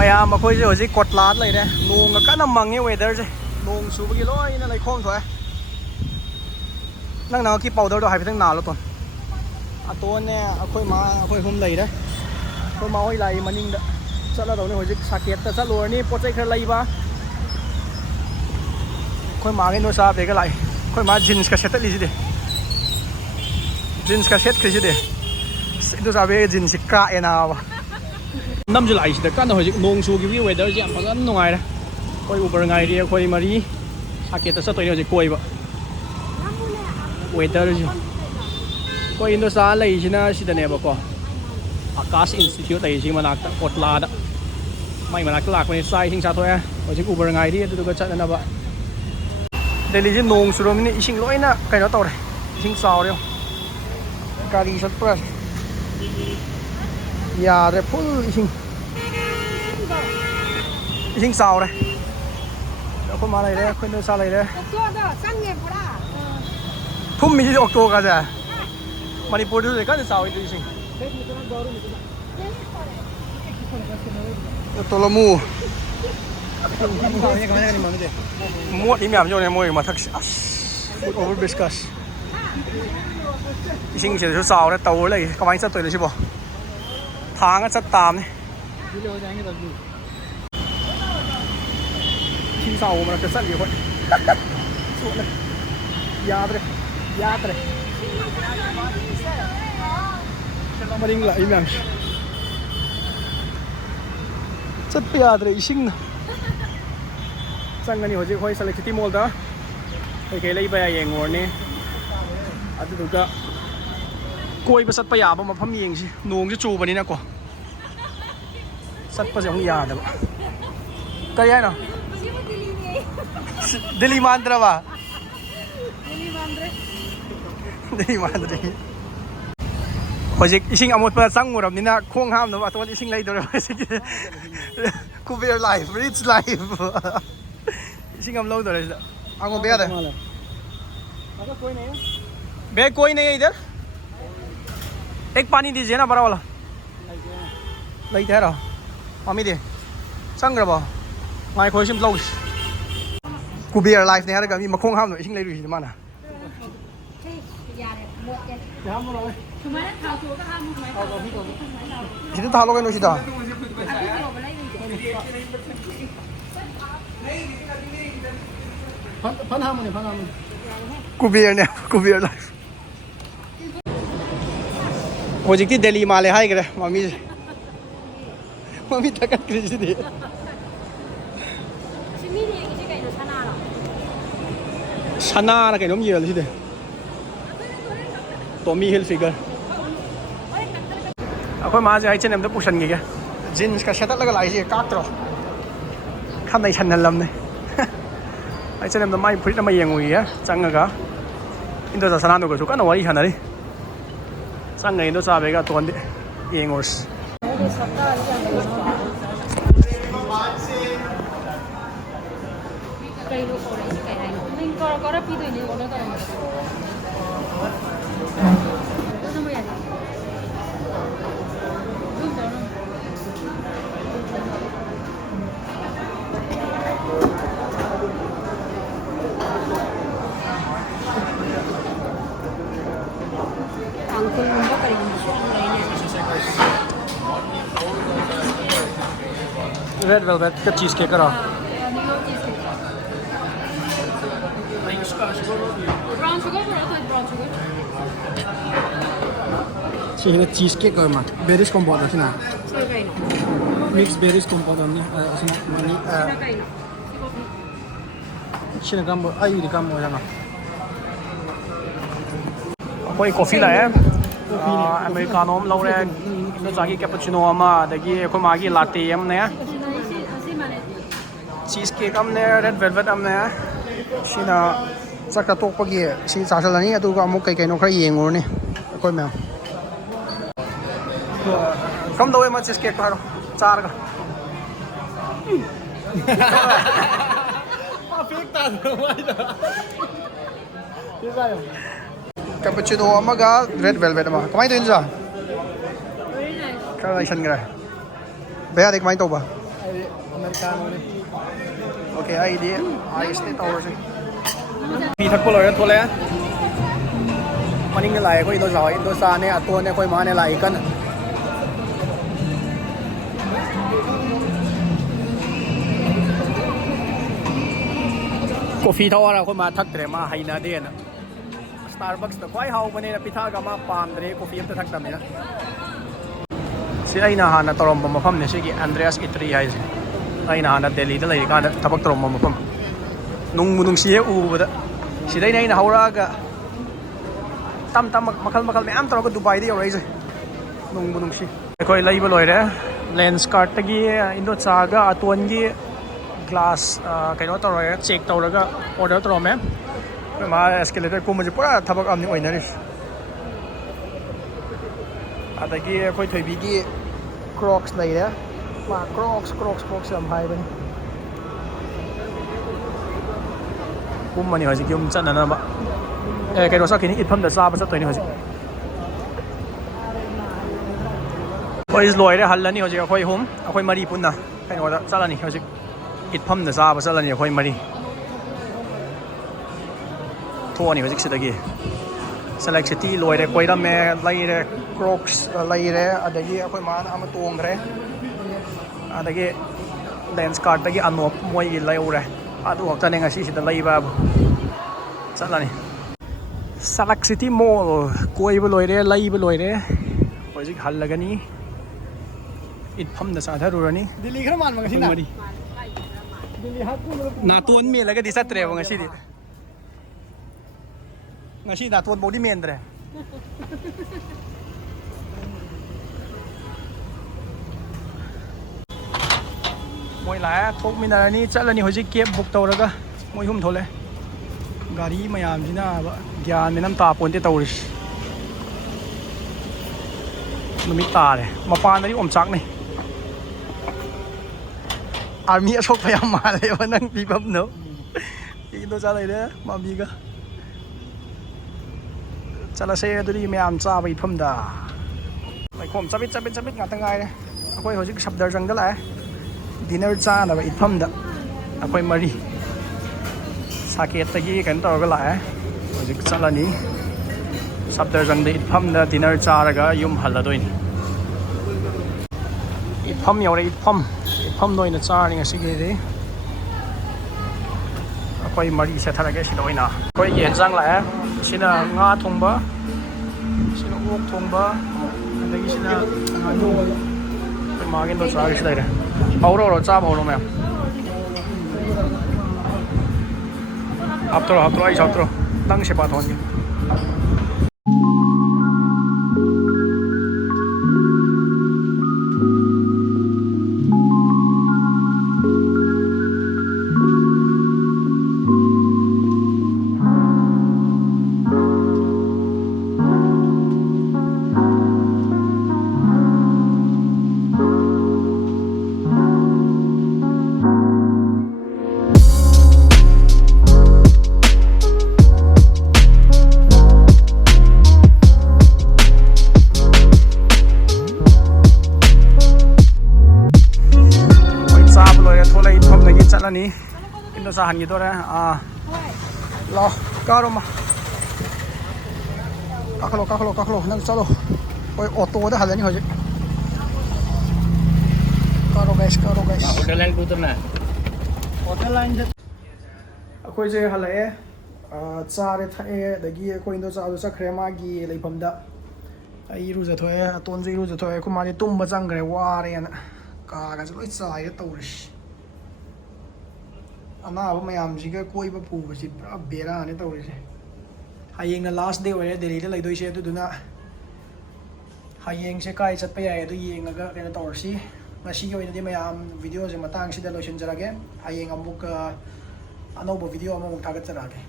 ꯃꯌꯥꯝ ꯑꯩꯈꯣꯏꯁꯦ ꯍꯧꯖꯤꯛ ꯀꯣꯠꯂꯥꯗ ꯂꯩꯔꯦ ꯅꯣꯡꯒ ꯀꯟꯅ ꯃꯪꯉꯦ ꯋꯦꯗꯔꯁꯦ ꯅꯣꯡ ꯆꯨꯕꯒꯤ ꯂꯣꯏꯅ ꯂꯩꯈꯣꯝ ꯊꯣꯛꯑꯦ ꯅꯪ ꯅꯍꯥꯟꯒꯤ ꯄꯥꯎꯗꯔꯗꯣ ꯍꯥꯏꯐꯦꯠꯇꯪ ꯅꯥꯜꯂꯣ ꯇꯣꯟ ꯑꯇꯣꯟꯅꯦ ꯑꯩꯈꯣꯏ ꯃꯥ ꯑꯩꯈꯣꯏ ꯑꯍꯨꯝ ꯂꯩꯔꯦ ꯑꯩꯈꯣꯏ ꯃꯥ ꯍꯣꯏ ꯂꯥꯛꯏ ꯃꯅꯤꯡꯗ ꯆꯠꯂꯗꯧꯅꯤ ꯍꯧꯖꯤꯛ ꯁꯥꯀꯦꯠꯇ ꯆꯠꯂꯨꯔꯅꯤ ꯄꯣꯠ ꯆꯩ ꯈꯔ ꯂꯩꯕ ꯑꯩꯈꯣꯏ ꯃꯥꯒꯤ ꯅꯣꯆꯥ ꯕꯦꯒ ꯂꯥꯛꯏ ꯑꯩꯈꯣꯏ ꯃꯥ ꯖꯤꯟꯁꯀ ꯁꯦꯠꯇꯠꯂꯤꯁꯤꯗꯤ ꯖꯤꯟꯁꯀ ꯁꯦꯠꯈ꯭ꯔꯤꯁꯤꯗꯤ ꯅꯣꯆꯥ ꯕꯦꯒ ꯖꯤꯟꯁꯁꯤ ꯀ꯭ꯔꯥꯛꯑꯦ ꯅꯥꯕ ꯅꯝꯁꯨ ꯂꯥꯛꯏꯁꯤꯗ ꯀꯟꯅ ꯍꯧꯖꯤꯛ ꯅꯣꯡ ꯆꯨꯈꯤꯕꯒꯤ ꯋꯦꯗꯔꯁꯦ ꯌꯥꯝ ꯐꯖꯅ ꯅꯨꯡꯉꯥꯏꯔꯦ ꯑꯩꯈꯣꯏ ꯎꯕꯔ ꯉꯥꯏꯔꯤ ꯑꯩꯈꯣꯏ ꯃꯔꯤ ꯁꯥꯀꯦꯠꯇ ꯆꯠꯇꯣꯏꯅꯦ ꯍꯧꯖꯤꯛ ꯀꯣꯏꯕ ꯋꯦꯗꯔꯁꯦ ꯑꯩꯈꯣꯏ ꯏꯟꯗꯣꯆꯥ ꯂꯩꯔꯤꯁꯤꯅ ꯁꯤꯗꯅꯦꯕꯀꯣ ꯑꯀꯥꯁ ꯏꯟꯁꯇꯤꯇ꯭ꯌꯨꯠ ꯂꯩꯔꯤꯁꯤ ꯃꯅꯥꯛꯇ ꯀꯣꯠꯂꯥꯗ ꯃꯥꯏ ꯃꯅꯥꯛꯇ ꯂꯥꯛꯄꯅꯤ ꯆꯥꯛ ꯏꯁꯤꯡ ꯆꯥꯊꯣꯛꯑꯦ ꯍꯧꯖꯤꯛ ꯎꯕꯔ ꯉꯥꯏꯔꯤ ꯑꯗꯨꯗꯨꯒ ꯆꯠꯅꯅꯕ ꯗꯦꯜꯂꯤꯁꯦ ꯅꯣꯡ ꯆꯨꯔꯕꯅꯤꯅ ꯏꯁꯤꯡ ꯂꯣꯏꯅ ꯀꯩꯅꯣ ꯇꯧꯔꯦ ꯏꯁꯤꯡ ꯆꯥꯎꯔꯦ ꯒꯥꯔꯤ ꯆꯠꯄ꯭ꯔꯥ ꯌꯥꯗ꯭ꯔꯦ ꯐꯨꯜ ꯏꯁꯤꯡ ꯆꯥꯎꯔꯦ ꯑꯩꯈꯣꯏ ꯃꯥ ꯂꯩꯔꯦ ꯑꯩꯈꯣꯏ ꯅꯣꯆꯥ ꯂꯩꯔꯦ ꯊꯨꯝꯃꯤꯁꯤꯗꯤ ꯑꯣꯛꯇꯣꯒꯁꯦ ꯃꯅꯤꯄꯨꯔꯗꯁꯨ ꯀꯟꯅ ꯆꯥꯎꯏꯗꯨ ꯏꯁꯤꯡ ꯇꯣꯂꯃꯨ ꯃꯣꯠꯂꯤ ꯃꯌꯥꯝ ꯌꯧꯔꯦ ꯃꯣꯏ ꯃꯊꯛꯁꯦ ꯑꯁ ꯐꯨꯠ ꯑꯣꯚꯔ ꯕꯤꯁꯀꯁ ꯏꯁꯤꯡꯁꯤꯗꯁꯨ ꯆꯥꯎꯔꯦ ꯇꯧꯔ ꯂꯩ ꯀꯃꯥꯏꯅ ꯆꯠꯇꯣꯏꯅꯣ ꯁꯤꯕꯣ ꯊꯥꯡꯉ ꯆꯠ ꯇꯥꯕꯅꯤ ꯏꯁꯤꯡ ꯆꯥꯎꯕ ꯃꯔꯛꯇ ꯆꯠꯂꯤ ꯑꯩꯈꯣꯏ ꯆꯣꯠꯂꯦ ꯌꯥꯗ꯭ꯔꯦ ꯃꯔꯤꯡ ꯂꯥꯛꯏ ꯃꯌꯥꯝꯁꯦ ꯆꯠꯄ ꯌꯥꯗ꯭ꯔꯦ ꯏꯁꯤꯡꯅ ꯆꯪꯒꯅꯤ ꯍꯧꯖꯤꯛ ꯑꯩꯈꯣꯏ ꯁꯦꯂꯦꯛ ꯁꯤꯇꯤ ꯃꯣꯜꯗ ꯀꯩꯀꯩ ꯂꯩꯕ ꯌꯥꯏ ꯌꯦꯡꯉꯨꯔꯅꯤ ꯑꯗꯨꯗꯨꯒ ꯀꯣꯏꯕ ꯆꯠꯄ ꯌꯥꯕ ꯃꯐꯝ ꯌꯦꯡꯁꯤ ꯅꯣꯡꯁꯦ ꯆꯨꯕꯅꯤꯅꯀꯣ ꯆꯠꯄꯁꯦ ꯑꯃꯨꯛ ꯌꯥꯗꯕ ꯀꯔꯤ ꯍꯥꯏꯅꯣ ꯗꯦꯜꯂꯤ ꯃꯥꯟꯗ꯭ꯔꯕ ꯗꯦꯜꯂꯤ ꯃꯥꯟꯗ꯭ꯔꯦ ꯍꯧꯖꯤꯛ ꯏꯁꯤꯡ ꯑꯃꯣꯠꯄ ꯆꯪꯉꯨꯔꯕꯅꯤꯅ ꯈꯣꯡ ꯍꯥꯝꯅꯕ ꯑꯇꯣꯞꯄ ꯏꯁꯤꯡ ꯂꯩꯗꯧꯔꯦ ꯍꯧꯖꯤꯛꯀꯤ ꯀꯨꯕꯦꯔ ꯂꯥꯏꯐ ꯔꯤꯆ ꯂꯥꯏꯐ इसी हम लोग इधर आपको भैया दे भैया कोई नहीं है इधर एक पानी दीजिए ना बड़ा वाला नहीं ठहरा मम्मी दे चंग्रबा माय खोइसिम लौस कुबेर लाइफ ने हारगा मी मखोंग हामनो इसिंग लेरुइसिन माना सिदा थालो गनो सिदा फन हामने कुबेर लाइफ हौजिकती दिल्ली माले हाइग्रे मम्मी तकत्क्रिसिदि सनारा कैनोम येलसिदि टॉमी हिलफिगर अखोय माजे H&M दा पुसनगिगे जीन्स का सेटलगा लाइसे काक्त्रो खानै सनहलमने H&M दा माइ फुरिट अमा येंगुइगे चंगगा इन्दोजा सनानुगसु कन वारी सानरि चंगै इन्दोजा बेगा तोंदि येंगोर्स रेड वेलवेट का चीज केक करा brown sugar Sini cheese cake ko ma berries compote sina mix berries compote ni sina mani sina gambo ai di gambo yana koi coffee la hai americano am laure no jagi cappuccino ama dagi ko magi latte am ne cheese cake am ne red velvet am ne sina chaka tokpagi si chasalani aduga amuk kai kai no khara yengurni koi ma कम दो मैं cheese cake खाओ चार का फेंकता दो भाई दा ये काय कैपुचिनो अमगा रेड वेलवेट अमा कमाई दोइन जा very nice का लाइसन गरा भैया देख माई तोबा ꯁꯥꯟꯅꯕꯅꯤ ꯑꯣꯀꯦ ꯑꯩꯗꯤ ꯑꯥꯏꯁꯇꯤ ꯇꯧꯔꯁꯤ ꯄꯤ ꯊꯛꯄ ꯂꯣꯏꯔ ꯊꯣꯛꯂꯛꯑꯦ ꯃꯅꯤꯡꯗ ꯂꯥꯛꯑꯦ ꯑꯩꯈꯣꯏ ꯏꯟꯗꯣꯆꯥ ꯏꯟꯗꯣꯆꯥꯅꯦ ꯑꯇꯣꯟꯅꯦ ꯑꯩꯈꯣꯏ ꯃꯥꯅꯦ ꯂꯥꯛꯏ ꯀꯟꯅ ꯀꯣꯐꯤ ꯊꯛꯑꯣꯔ ꯑꯩꯈꯣꯏ ꯃꯥ ꯊꯛꯇ꯭ꯔꯦ ꯃꯥ ꯍꯩꯅꯗꯦꯅ ꯁ꯭ꯇꯥꯔꯕꯛꯁꯇ ꯈ꯭ꯋꯥꯏ ꯍꯥꯎꯕꯅꯦꯅ ꯄꯤꯊꯛꯑꯒ ꯃꯥ ꯄꯥꯝꯗ꯭ꯔꯦ ꯀꯣꯐꯤ ꯑꯝꯇ ꯊꯛꯇꯕꯅꯤꯅ ꯁꯤ ꯑꯩꯅ ꯍꯥꯟꯅ ꯇꯧꯔꯝꯕ ꯃꯐꯝꯅꯦ ꯁꯤꯒꯤ ꯑꯦꯟꯗ꯭ꯔꯤꯌꯥꯁ ꯏꯇ꯭ꯔꯤ ꯍꯥꯏꯁꯦ ꯑꯩꯅ ꯍꯥꯟꯅ ꯗꯦꯜꯂꯤꯗ ꯂꯩꯔꯤꯀꯥꯟꯗ ꯊꯕꯛ ꯇꯧꯔꯝꯕ ꯃꯐꯝ ꯅꯨꯡꯕꯨ ꯅꯨꯡꯁꯤꯌꯦ ꯎꯕꯗ ꯁꯤꯗꯩꯅ ꯑꯩꯅ ꯍꯧꯔꯛꯑꯒ ꯇꯝ ꯇꯝ ꯃꯈꯜ ꯃꯈꯜ ꯃꯌꯥꯝ ꯇꯧꯔꯒ ꯗꯨꯕꯥꯏꯗ ꯌꯧꯔꯛꯏꯁꯦ ꯅꯨꯡꯕꯨ ꯅꯨꯡꯁꯤ ꯑꯩꯈꯣꯏ ꯂꯩꯕ ꯂꯣꯏꯔꯦ ꯂꯦꯟꯁꯀꯥꯔꯠꯇꯒꯤ ꯏꯟꯗꯣꯆꯥꯒ ꯑꯇꯣꯟꯒꯤ ꯒ꯭ꯂꯥꯁ ꯀꯩꯅꯣ ꯇꯧꯔꯒ ꯆꯦꯛ ꯇꯧꯔꯒ ꯑꯣꯔꯗꯔ ꯇꯧꯔꯝꯃꯦ ꯑꯩꯈꯣꯏ ꯃꯥ ꯑꯦꯁꯀꯦꯂꯦꯇꯔ ꯀꯨꯝꯕꯁꯦ ꯄꯨꯔꯥ ꯊꯕꯛ ꯑꯃꯅꯤ ꯑꯣꯏꯅꯔꯤꯁꯦ ꯑꯗꯒꯤ ꯑꯩꯈꯣꯏ ꯊꯣꯏꯕꯤꯒꯤ ꯀ꯭ꯔꯣꯛꯁ ꯂꯩꯔꯦ ꯃꯥ ꯀ꯭ꯔꯣꯛꯁ ꯌꯥꯝ ꯍꯥꯏꯕꯅꯤ ꯀꯨꯝꯃꯅꯤ ꯍꯧꯖꯤꯛ ꯌꯨꯝ ꯆꯠꯅꯅꯕ ꯀꯩꯅꯣ ꯆꯠꯈꯤꯅꯤ ꯏꯠꯐꯝꯗ ꯆꯥꯕ ꯆꯠꯇꯣꯏꯅꯤ ꯍꯧꯖꯤꯛ ꯑꯩꯈꯣꯏ ꯂꯣꯏꯔꯦ ꯍꯜꯂꯅꯤ ꯍꯧꯖꯤꯛ ꯑꯩꯈꯣꯏ ꯑꯍꯨꯝ ꯑꯩꯈꯣꯏ ꯃꯔꯤ ꯄꯨꯟꯅ ꯀꯩꯅꯣꯗ ꯆꯠꯂꯅꯤ ꯍꯧꯖꯤꯛ ꯏꯠꯐꯝꯗ ꯆꯥꯕ ꯆꯠꯂꯅꯤ ꯑꯩꯈꯣꯏ ꯃꯔꯤ ꯊꯣꯛꯑꯅꯤ ꯍꯧꯖꯤꯛ ꯁꯤꯗꯒꯤ ꯁꯦꯂꯦꯛ ꯁꯤꯇꯤ ꯂꯣꯏꯔꯦ ꯀꯣꯏꯔꯝꯃꯦ ꯂꯩꯔꯦ ꯀ꯭ꯔꯣꯛꯁ ꯂꯩꯔꯦ ꯑꯗꯒꯤ ꯑꯩꯈꯣꯏ ꯃꯥꯅ ꯑꯃ ꯇꯣꯡꯈ꯭ರೆ ꯑꯗꯒꯤ ꯂꯦꯟꯁꯀꯥꯔꯠꯇꯒꯤ ꯑꯅꯣꯞ ꯃꯣꯏꯒꯤ ꯂꯩꯍꯧꯔꯦ ꯑꯗꯨ ꯈꯛꯇꯅꯦ ꯉꯁꯤꯁꯤꯗ ꯂꯩꯕꯕꯨ ꯆꯠꯂꯅꯤ ꯁꯦꯂꯦꯛ ꯁꯤꯇꯤ ꯃꯣꯜ ꯀꯣꯏꯕ ꯂꯣꯏꯔꯦ ꯂꯩꯕ ꯂꯣꯏꯔꯦ ꯍꯧꯖꯤꯛ ꯍꯜꯂꯒꯅꯤ ꯏꯠꯐꯝꯗ ꯆꯥꯊꯔꯨꯔꯅꯤ ꯗꯤꯜꯂꯤ ꯈꯔ ꯃꯥꯟꯕ ꯉꯁꯤꯅ ꯅꯥꯇꯣꯟ ꯃꯦꯜꯂꯒꯗꯤ ꯆꯠꯇ꯭ꯔꯦꯕ ꯉꯁꯤꯗꯤ ngasi naton body mendre moi la thok minarani chalani hoji cab book tawraga moi hum thole gari mayam jina ba gyan menam ta ponte tawris numi tare mapanari omchak nei army asok payam male ba nang pibam no indo chalai de mamiga ꯆꯠꯂꯁꯦ ꯑꯗꯨꯗꯤ ꯃꯌꯥꯝ ꯆꯥꯕ ꯏꯐꯝꯗ ꯂꯩꯈꯣꯝ ꯆꯕꯤꯠ ꯉꯥꯛꯇ ꯉꯥꯏꯔꯦ ꯑꯩꯈꯣꯏ ꯍꯧꯖꯤꯛ ꯁꯐꯗꯔꯖꯪꯗ ꯂꯥꯛꯑꯦ ꯗꯤꯅꯔ ꯆꯥꯅꯕ ꯏꯐꯝꯗ ꯑꯩꯈꯣꯏ ꯃꯔꯤ ꯁꯥꯀꯦꯠꯇꯒꯤ ꯀꯩꯅꯣ ꯇꯧꯔꯒ ꯂꯥꯛꯑꯦ ꯍꯧꯖꯤꯛ ꯆꯠꯂꯅꯤ ꯁꯐꯗꯔꯖꯪꯗ ꯏꯐꯝꯗ ꯗꯤꯅꯔ ꯆꯥꯔꯒ ꯌꯨꯝ ꯍꯜꯂꯗꯣꯏꯅꯤ ꯏꯐꯝ ꯌꯧꯔꯦ ꯏꯐꯝꯗ ꯑꯣꯏꯅ ꯆꯥꯔꯅꯤ ꯉꯁꯤꯒꯤꯗꯤ ꯑꯩꯈꯣꯏ ꯃꯔꯤ ꯁꯦꯠꯊꯔꯒꯦ ꯁꯤꯗ ꯑꯣꯏꯅ ꯑꯩꯈꯣꯏꯒꯤ ꯌꯦꯟꯖꯥꯡ ꯂꯥꯛꯑꯦ ꯁꯤꯅ ꯉꯥ ꯊꯣꯡꯕ sino uok thongba adagi sina nganu magin do sa gis leire auro ro cha bhoro me aptro ai saptro tang se pa thongi चलनी इनो सा हनगी दोरे लो कारो मा काखलो नंग चलो ओय ऑटो दे हलनी होजे कारो गाइस होटल लाइन उतरना होटल लाइन से अखोय जे हलाए चारे थाए दगी अखोय इनो चादो चखरे मागी लेफमदा आई रुजा थोए अतोन जे रुजा थोए कुमारी तुम बचंगरे वारे ना कागा जे लोय चाय तौरिस अनाब मैमसीगा कोई पुबसी पूरा बेराने तौरीसे हयेंग लास्ट डे होरे दिल्ली लेदोइसे अदुदुना हयेंग से काय चटप याय अदु येंगगा केना तौरसी ngasi oinadi मैम वीडियो जे मतंग सिदा लोइसनजरागे हयेंग अमुक अनौब वीडियो अमु थागत जरागे